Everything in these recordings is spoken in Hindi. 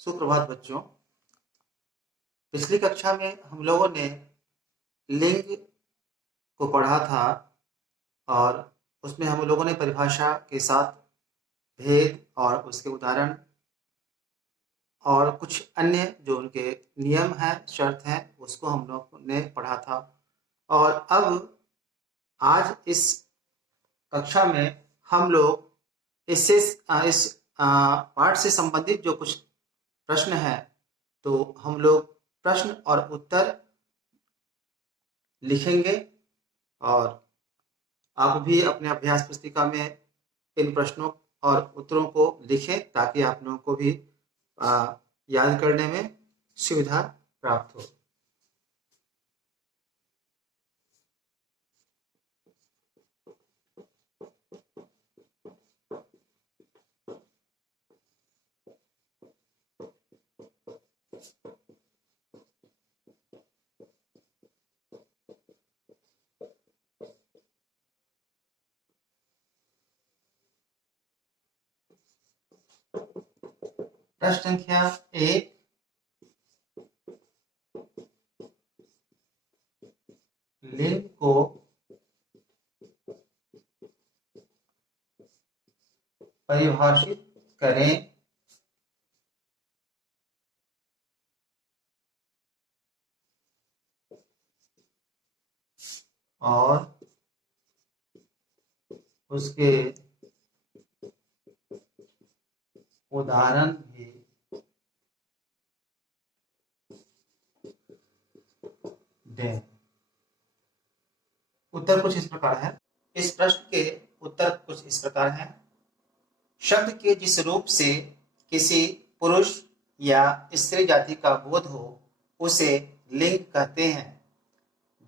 सुप्रभात बच्चों। पिछली कक्षा में हम लोगों ने लिंग को पढ़ा था और उसमें हम लोगों ने परिभाषा के साथ भेद और उसके उदाहरण और कुछ अन्य जो उनके नियम हैं, शर्त हैं, उसको हम लोगों ने पढ़ा था। और अब आज इस कक्षा में हम लोग इस पाठ से संबंधित जो कुछ प्रश्न हैं, तो हम लोग प्रश्न और उत्तर लिखेंगे और आप भी अपने अभ्यास पुस्तिका में इन प्रश्नों और उत्तरों को लिखें ताकि आप लोगों को भी याद करने में सुविधा प्राप्त हो। प्रश्न संख्या 1, लिंग को परिभाषित करें। और उसके उदाहरण भी दें। उत्तर कुछ इस प्रकार है। इस प्रश्न के उत्तर कुछ इस प्रकार हैं। शब्द के जिस रूप से किसी पुरुष या स्त्री जाति का बोध हो उसे लिंग कहते हैं।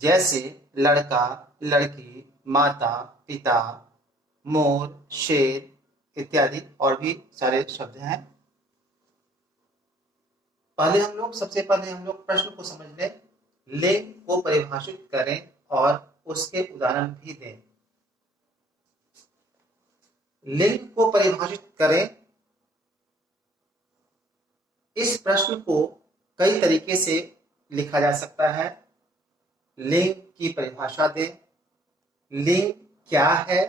जैसे लड़का, लड़की, माता, पिता, मोर, शेर इत्यादि और भी सारे शब्द हैं। सबसे पहले हम लोग प्रश्न को समझ लें। लिंग को परिभाषित करें और उसके उदाहरण भी दें। लिंग को परिभाषित करें, इस प्रश्न को कई तरीके से लिखा जा सकता है। लिंग की परिभाषा दें, लिंग क्या है,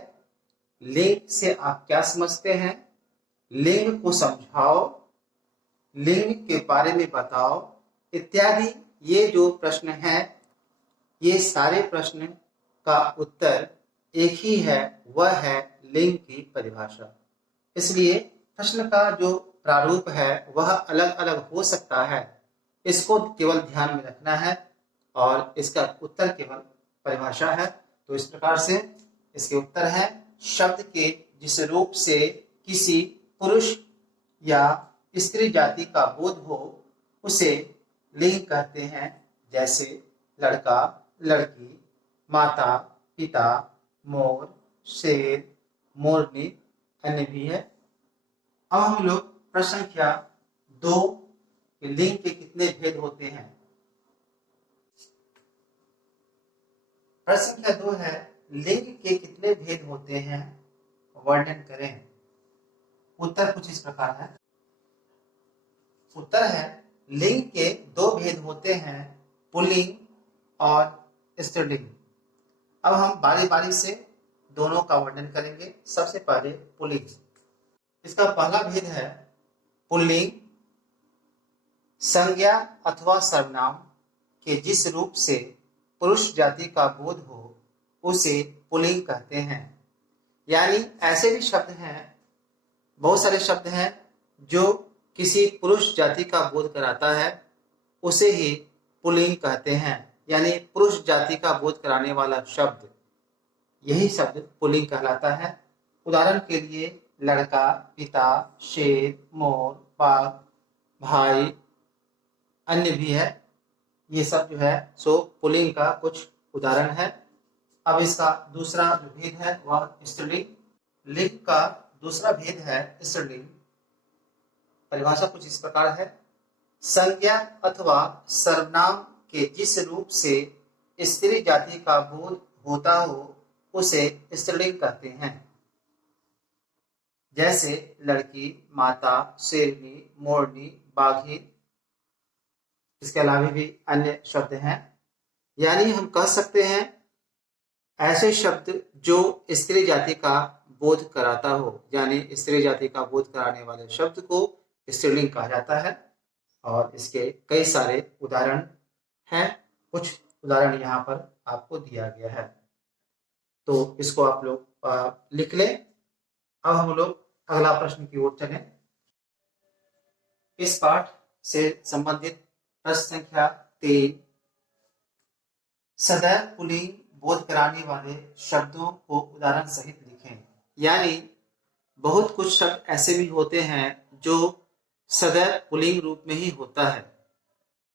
लिंग से आप क्या समझते हैं, लिंग को समझाओ, लिंग के बारे में बताओ इत्यादि। ये जो प्रश्न हैं, ये सारे प्रश्न का उत्तर एक ही है, वह है लिंग की परिभाषा। इसलिए प्रश्न का जो प्रारूप है वह अलग अलग हो सकता है, इसको केवल ध्यान में रखना है और इसका उत्तर केवल परिभाषा है। तो इस प्रकार से इसके उत्तर है, शब्द के जिस रूप से किसी पुरुष या स्त्री जाति का बोध हो उसे लिंग कहते हैं। जैसे लड़का, लड़की, माता, पिता, मोर, शेर, मोरनी अन्य भी है। अब हम लोग प्रश्न संख्या 2, लिंग के कितने भेद होते हैं। प्रश्न संख्या 2 है, लिंग के कितने भेद होते हैं, वर्णन करें। उत्तर कुछ इस प्रकार है। उत्तर है, लिंग के 2 भेद होते हैं, पुल्लिंग और स्त्रीलिंग। अब हम बारी बारी से दोनों का वर्णन करेंगे। सबसे पहले पुल्लिंग। इसका पहला भेद है पुल्लिंग, संज्ञा अथवा सर्वनाम के जिस रूप से पुरुष जाति का बोध हो उसे पुल्लिंग कहते हैं। यानी ऐसे भी शब्द हैं, बहुत सारे शब्द हैं जो किसी पुरुष जाति का बोध कराता है, उसे ही पुल्लिंग कहते हैं। यानी पुरुष जाति का बोध कराने वाला शब्द, यही शब्द पुल्लिंग कहलाता है। उदाहरण के लिए लड़का, पिता, शेर, मोर, बाघ, भाई अन्य भी है। ये सब जो है सो पुल्लिंग का कुछ उदाहरण है। अब इसका दूसरा जो भेद है वह स्त्रीलिंग। लिंग का दूसरा भेद है स्त्रीलिंग। परिभाषा कुछ इस प्रकार है, संज्ञा अथवा सर्वनाम के जिस रूप से स्त्री जाति का बोध होता हो उसे स्त्रीलिंग कहते हैं। जैसे लड़की, माता, शेरनी, मोरनी, बाघी, इसके अलावा भी अन्य शब्द हैं। यानी हम कह सकते हैं ऐसे शब्द जो स्त्री जाति का बोध कराता हो, यानी स्त्री जाति का बोध कराने वाले शब्द को स्त्रीलिंग कहा जाता है। और इसके कई सारे उदाहरण हैं, कुछ उदाहरण यहाँ पर आपको दिया गया है, तो इसको आप लोग लिख लें। अब हम लोग अगला प्रश्न की ओर चलें। इस पाठ से संबंधित प्रश्न संख्या 3, सदैव पुल्लिंग बोध कराने वाले शब्दों को उदाहरण सहित लिखें। यानी बहुत कुछ शब्द ऐसे भी होते हैं जो सदैव पुल्लिंग रूप में ही होता है,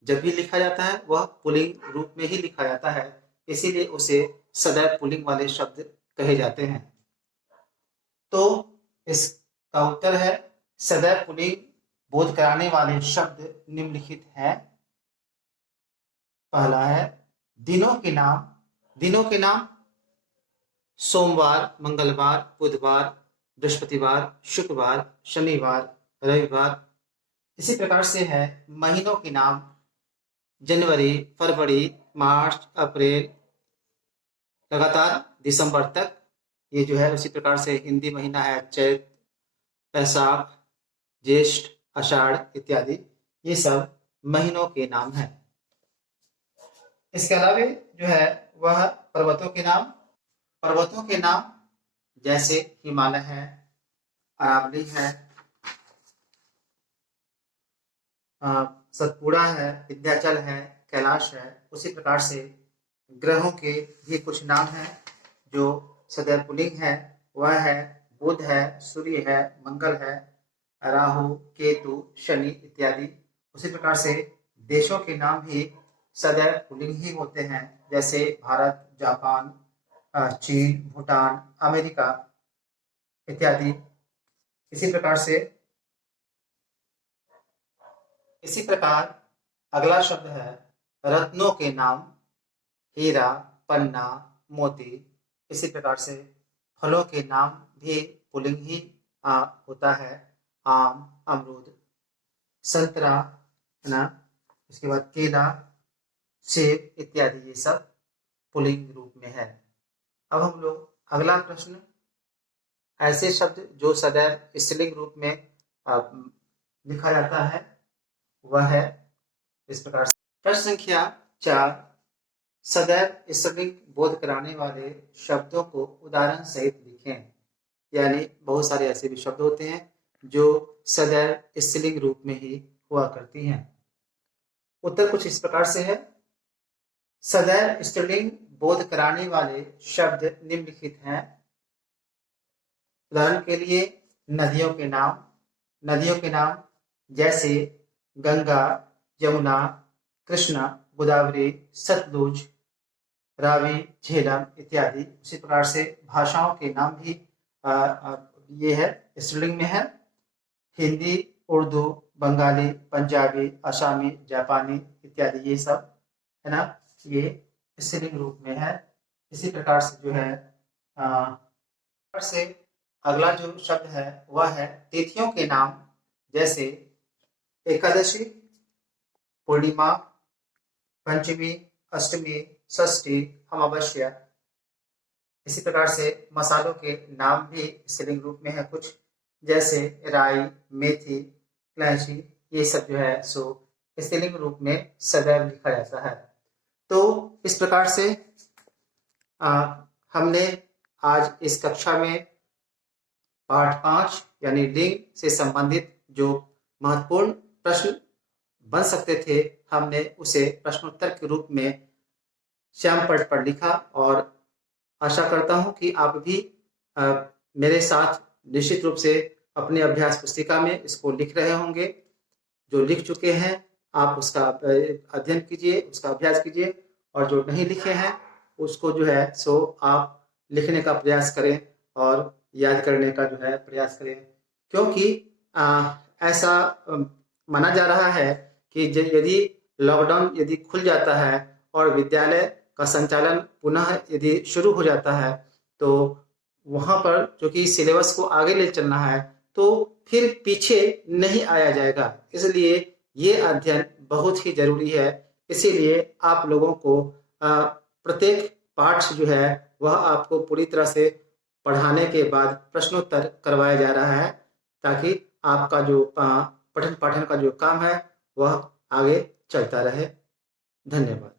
जब भी लिखा जाता है वह पुल्लिंग रूप में ही लिखा जाता है, इसीलिए उसे सदैव पुल्लिंग वाले शब्द कहे जाते हैं। तो इसका उत्तर है सदैव पुल्लिंग बोध कराने वाले शब्द निम्नलिखित हैं। पहला है दिनों के नाम। दिनों के नाम सोमवार, मंगलवार, बुधवार, बृहस्पतिवार, शुक्रवार, शनिवार, रविवार। इसी प्रकार से है महीनों के नाम जनवरी, फरवरी, मार्च, अप्रैल, लगातार दिसंबर तक, ये जो है उसी प्रकार से हिंदी महीना है चैत, बैसाख, ज्येष्ठ, आषाढ़ इत्यादि, ये सब महीनों के नाम हैं। इसके अलावा जो है वह पर्वतों के नाम। पर्वतों के नाम जैसे हिमालय है, अरावली है, सतपुड़ा है, विंध्याचल है, कैलाश है। उसी प्रकार से ग्रहों के भी कुछ नाम हैं जो सदैव पुल्लिंग है। वह है बुध है, सूर्य है, मंगल है, राहु, केतु, शनि इत्यादि। उसी प्रकार से देशों के नाम भी सदैव पुल्लिंग ही होते हैं, जैसे भारत, जापान, चीन, भूटान, अमेरिका इत्यादि। इसी प्रकार अगला शब्द है रत्नों के नाम, हीरा, पन्ना, मोती। इसी प्रकार से फलों के नाम भी पुल्लिंग ही होता है, आम, अमरूद, संतरा है ना, इसके बाद केला, सेब इत्यादि, ये सब पुल्लिंग रूप में है। अब हम लोग अगला प्रश्न, ऐसे शब्द जो सदैव स्त्रीलिंग रूप में लिखा जाता है वह है इस प्रकार से। प्रश्न संख्या 4, सदैव स्त्रीलिंग बोध कराने वाले शब्दों को उदाहरण सहित लिखें। यानी बहुत सारे ऐसे भी शब्द होते हैं जो सदैव स्त्रीलिंग रूप में ही हुआ करती हैं। उत्तर कुछ इस प्रकार से है। सदैव स्त्रीलिंग बोध कराने वाले शब्द निम्नलिखित हैं। उदाहरण के लिए नदियों के नाम। नदियों के नाम जैसे गंगा, यमुना, कृष्णा, गोदावरी, सतलुज, रावी, झेलम इत्यादि। उसी प्रकार से भाषाओं के नाम भी ये है स्त्रीलिंग में है। हिंदी, उर्दू, बंगाली, पंजाबी, आसामी, जापानी इत्यादि, ये सब है ना, ये स्त्रीलिंग रूप में है। इसी प्रकार से जो है अगला जो शब्द है वह है तिथियों के नाम, जैसे एकादशी, पूर्णिमा, पंचमी, अष्टमी, षष्ठी, अमावस्या। इसी प्रकार से मसालों के नाम भी स्त्रीलिंग रूप में है कुछ, जैसे राई, मेथी, इलायची, ये सब जो है सो स्त्रीलिंग रूप में सदैव लिखा जाता है। तो इस प्रकार से हमने आज इस कक्षा में पाठ 5 यानी लिंग से संबंधित जो महत्वपूर्ण प्रश्न बन सकते थे, हमने उसे प्रश्नोत्तर के रूप में श्यामपट्ट पर लिखा। और आशा करता हूं कि आप भी मेरे साथ निश्चित रूप से अपने अभ्यास पुस्तिका में इसको लिख रहे होंगे। जो लिख चुके हैं आप उसका अध्ययन कीजिए, उसका अभ्यास कीजिए, और जो नहीं लिखे हैं उसको जो है सो आप लिखने का प्रयास करें और याद करने का जो है प्रयास करें। क्योंकि ऐसा माना जा रहा है कि यदि लॉकडाउन यदि खुल जाता है और विद्यालय का संचालन पुनः यदि शुरू हो जाता है, तो वहाँ पर जो कि सिलेबस को आगे ले चलना है, तो फिर पीछे नहीं आया जाएगा। इसलिए ये अध्ययन बहुत ही जरूरी है। इसीलिए आप लोगों को प्रत्येक पाठ जो है वह आपको पूरी तरह से पढ़ाने के बाद प्रश्नोत्तर करवाया जा रहा है, ताकि आपका जो पठन पाठन का जो काम है वह आगे चलता रहे। धन्यवाद।